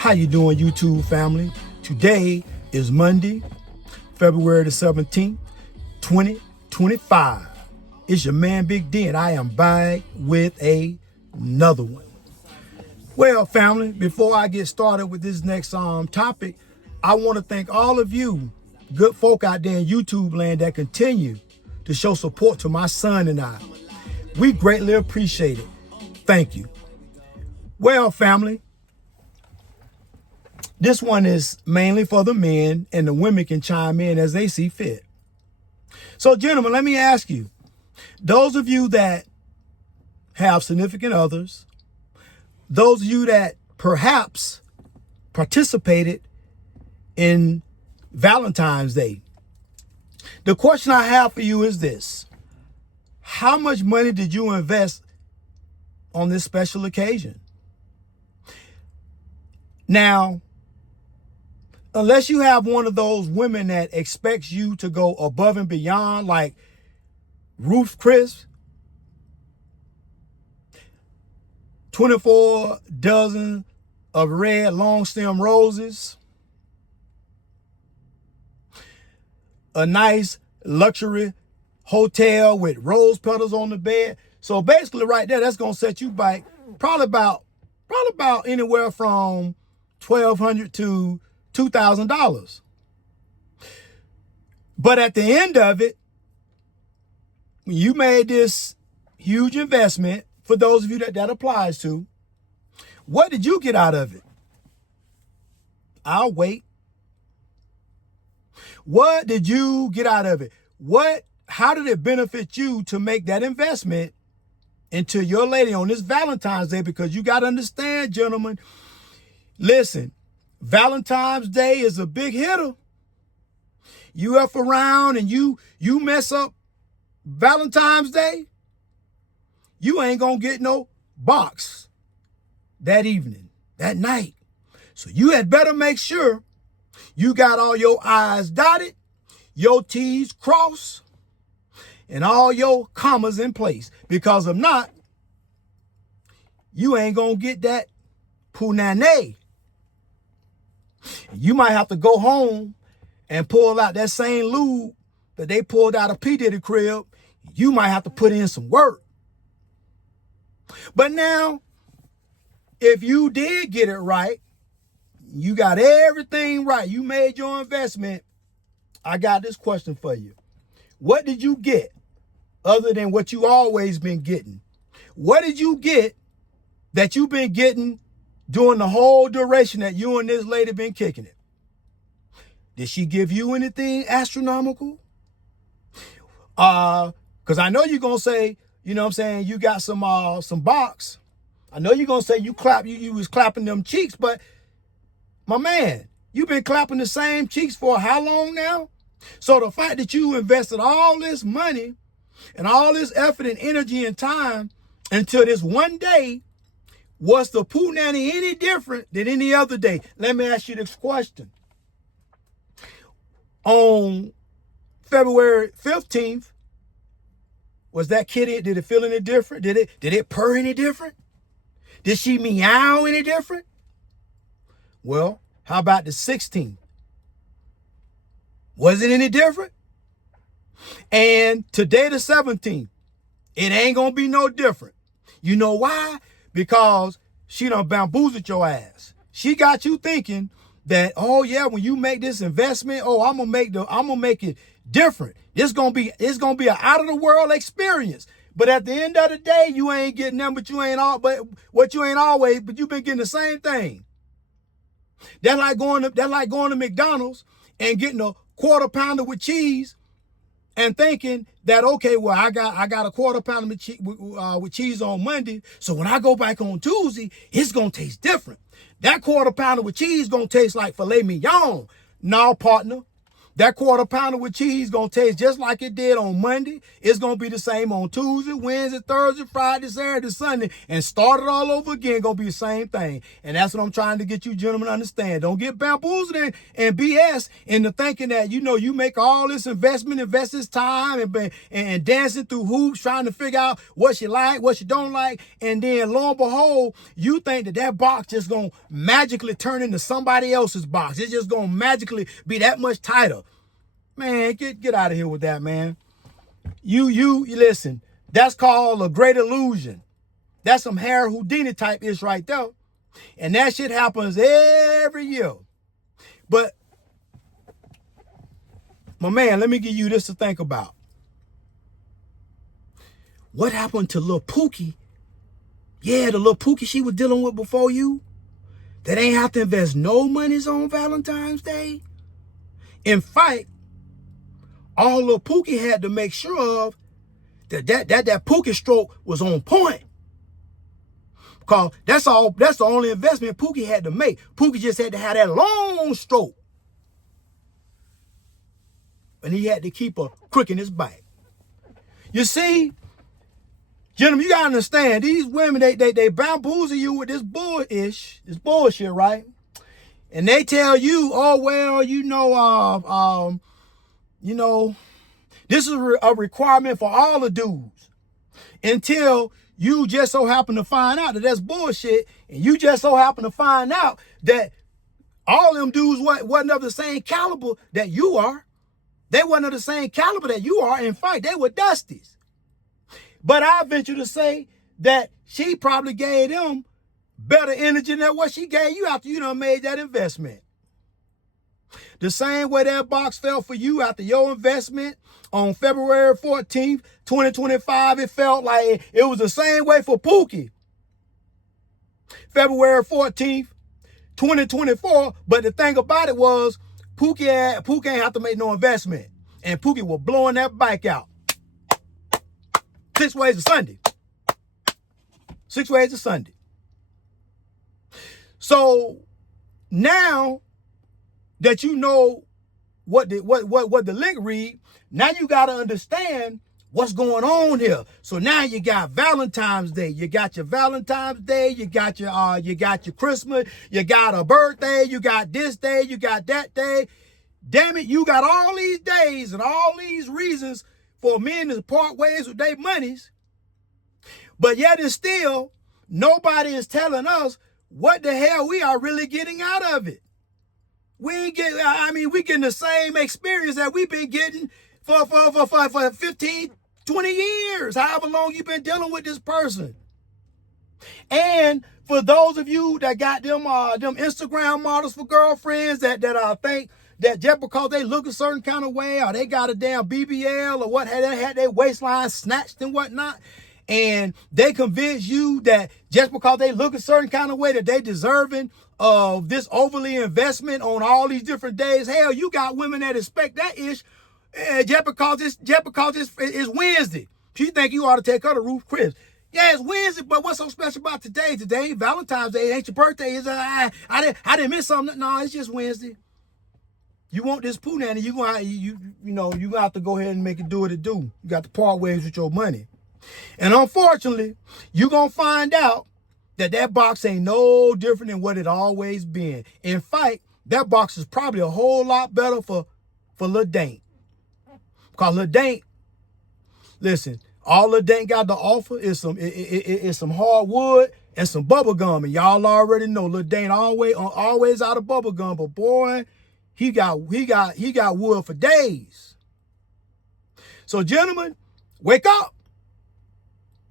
How you doing, YouTube family? Today is Monday, February the 17th, 2025. It's your man, Big D, and I am back with another one. Well, family, before I get started with this next topic, I want to thank all of you good folk out there in YouTube land that continue to show support to my son and I. We greatly appreciate it. Thank you. Well, family, this one is mainly for the men, and the women can chime in as they see fit. So, gentlemen, let me ask you, those of you that have significant others, those of you that perhaps participated in Valentine's Day, the question I have for you is this: how much money did you invest on this special occasion? Now, unless you have one of those women that expects you to go above and beyond, like Ruth Chris, 24 dozen of red long stem roses, a nice luxury hotel with rose petals on the bed. So basically right there, that's going to set you back probably about anywhere from $1,200 to $2,000. But at the end of it, when you made this huge investment, for those of you that applies to, what did you get out of it? I'll wait. What did you get out of it? How did it benefit you to make that investment into your lady on this Valentine's Day? Because you got to understand, gentlemen, listen, Valentine's Day is a big hitter. You up around and you mess up Valentine's Day, you ain't gonna get no box that evening, that night. So you had better make sure you got all your I's dotted, your T's crossed, and all your commas in place. Because if not, you ain't gonna get that punane. You might have to go home and pull out that same lube that they pulled out of P. Diddy crib. You might have to put in some work. But now, if you did get it right, you got everything right, you made your investment, I got this question for you. What did you get other than what you always been getting? What did you get that you've been getting during the whole duration that you and this lady been kicking it? Did she give you anything astronomical? Because I know you're going to say, you know what I'm saying, you got some box. I know you're going to say you was clapping them cheeks, but my man, you've been clapping the same cheeks for how long now? So the fact that you invested all this money and all this effort and energy and time until this one day, was the poo nanny any different than any other day? Let me ask you this question. On February 15th, was that kitty, did it feel any different? Did it purr any different? Did she meow any different? Well, how about the 16th? Was it any different? And today, the 17th, it ain't going to be no different. You know why? Because she done bamboozled your ass. She got you thinking that, oh yeah, when you make this investment, oh, I'm gonna make it different. It's gonna be an out of the world experience. But at the end of the day, you ain't getting them, but you've been getting the same thing. That's like going to McDonald's and getting a quarter pounder with cheese and thinking that, okay, well, I got a quarter pounder with cheese on Monday, so when I go back on Tuesday, it's gonna taste different. That quarter pounder with cheese gonna taste like filet mignon. No, partner, That quarter pounder with cheese gonna taste just like it did on Monday. It's gonna be the same on Tuesday, Wednesday, Thursday, Friday, Saturday, Sunday, and start it all over again. Gonna be the same thing. And that's what I'm trying to get you gentlemen to understand. Don't get bamboozled and BS into thinking that, you make all this investment, invest this time and dancing through hoops, trying to figure out what you like, what you don't like. And then lo and behold, you think that box just gonna magically turn into somebody else's box. It's just gonna magically be that much tighter. Man, get out of here with that, man. You listen, that's called a great illusion. That's some Harry Houdini type ish right there. And that shit happens every year. But, my man, let me give you this to think about. What happened to Lil Pookie? Yeah, the Lil Pookie she was dealing with before you. That ain't have to invest no monies on Valentine's Day. In fact, all Lil Pookie had to make sure of that Pookie stroke was on point. Because that's the only investment Pookie had to make. Pookie just had to have that long stroke. And he had to keep a crook in his back. You see, gentlemen, you gotta understand, these women, they bamboozle you with this bullshit, right? And they tell you, oh, well, this is a requirement for all the dudes, until you just so happen to find out that that's bullshit, and you just so happen to find out that all them dudes wasn't of the same caliber that you are. They wasn't of the same caliber that you are. In fact, they were dusties. But I venture to say that she probably gave them better energy than what she gave you after you done made that investment. The same way that box felt for you after your investment on February 14th, 2025, it felt like it was the same way for Pookie. February 14th, 2024, but the thing about it was Pookie ain't have to make no investment. And Pookie was blowing that bike out. 6 ways to Sunday. 6 ways to Sunday. So now that you know what the link read, now you got to understand what's going on here. So now you got Valentine's Day. You got your Valentine's Day. You got your Christmas. You got a birthday. You got this day. You got that day. Damn it, you got all these days and all these reasons for men to part ways with their monies. But yet and still, nobody is telling us what the hell we are really getting out of it. We getting the same experience that we've been getting for 15, 20 years, however long you've been dealing with this person. And for those of you that got them Instagram models for girlfriends that think that just because they look a certain kind of way, or they got a damn BBL, or what had their waistline snatched and whatnot, and they convince you that just because they look a certain kind of way that they deserving of this overly investment on all these different days. Hell, you got women that expect that ish just because it's Wednesday. She think you ought to take her to Ruth Chris. Yeah, it's Wednesday, but what's so special about today? Today ain't Valentine's Day. It ain't your birthday. I didn't miss something. No, it's just Wednesday. You want this poo nanny, you gonna have to go ahead and make it do what it do. You got to part ways with your money. And unfortunately, you're gonna find out that box ain't no different than what it always been. In fact, that box is probably a whole lot better for Lil Dank. Because Lil Dank, listen, all Lil Dank got to offer is some hardwood and some bubble gum. And y'all already know Lil Dank always out of bubble gum, but boy, he got wood for days. So gentlemen, wake up.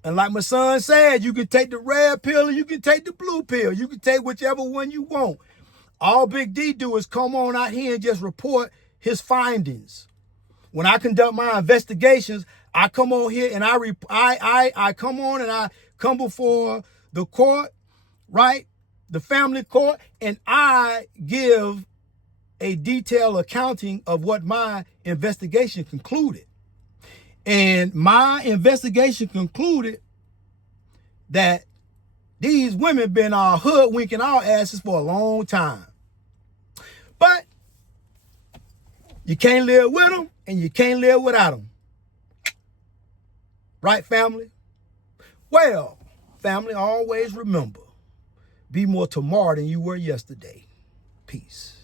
And like my son said, you can take the red pill or you can take the blue pill. You can take whichever one you want. All Big D do is come on out here and just report his findings. When I conduct my investigations, I come on here and I come on and I come before the court, right? The family court, and I give a detailed accounting of what my investigation concluded. And my investigation concluded that these women been hoodwinking our asses for a long time. But You can't live with them and you can't live without them. Right, family? Well, family, always remember, be more tomorrow than you were yesterday. Peace.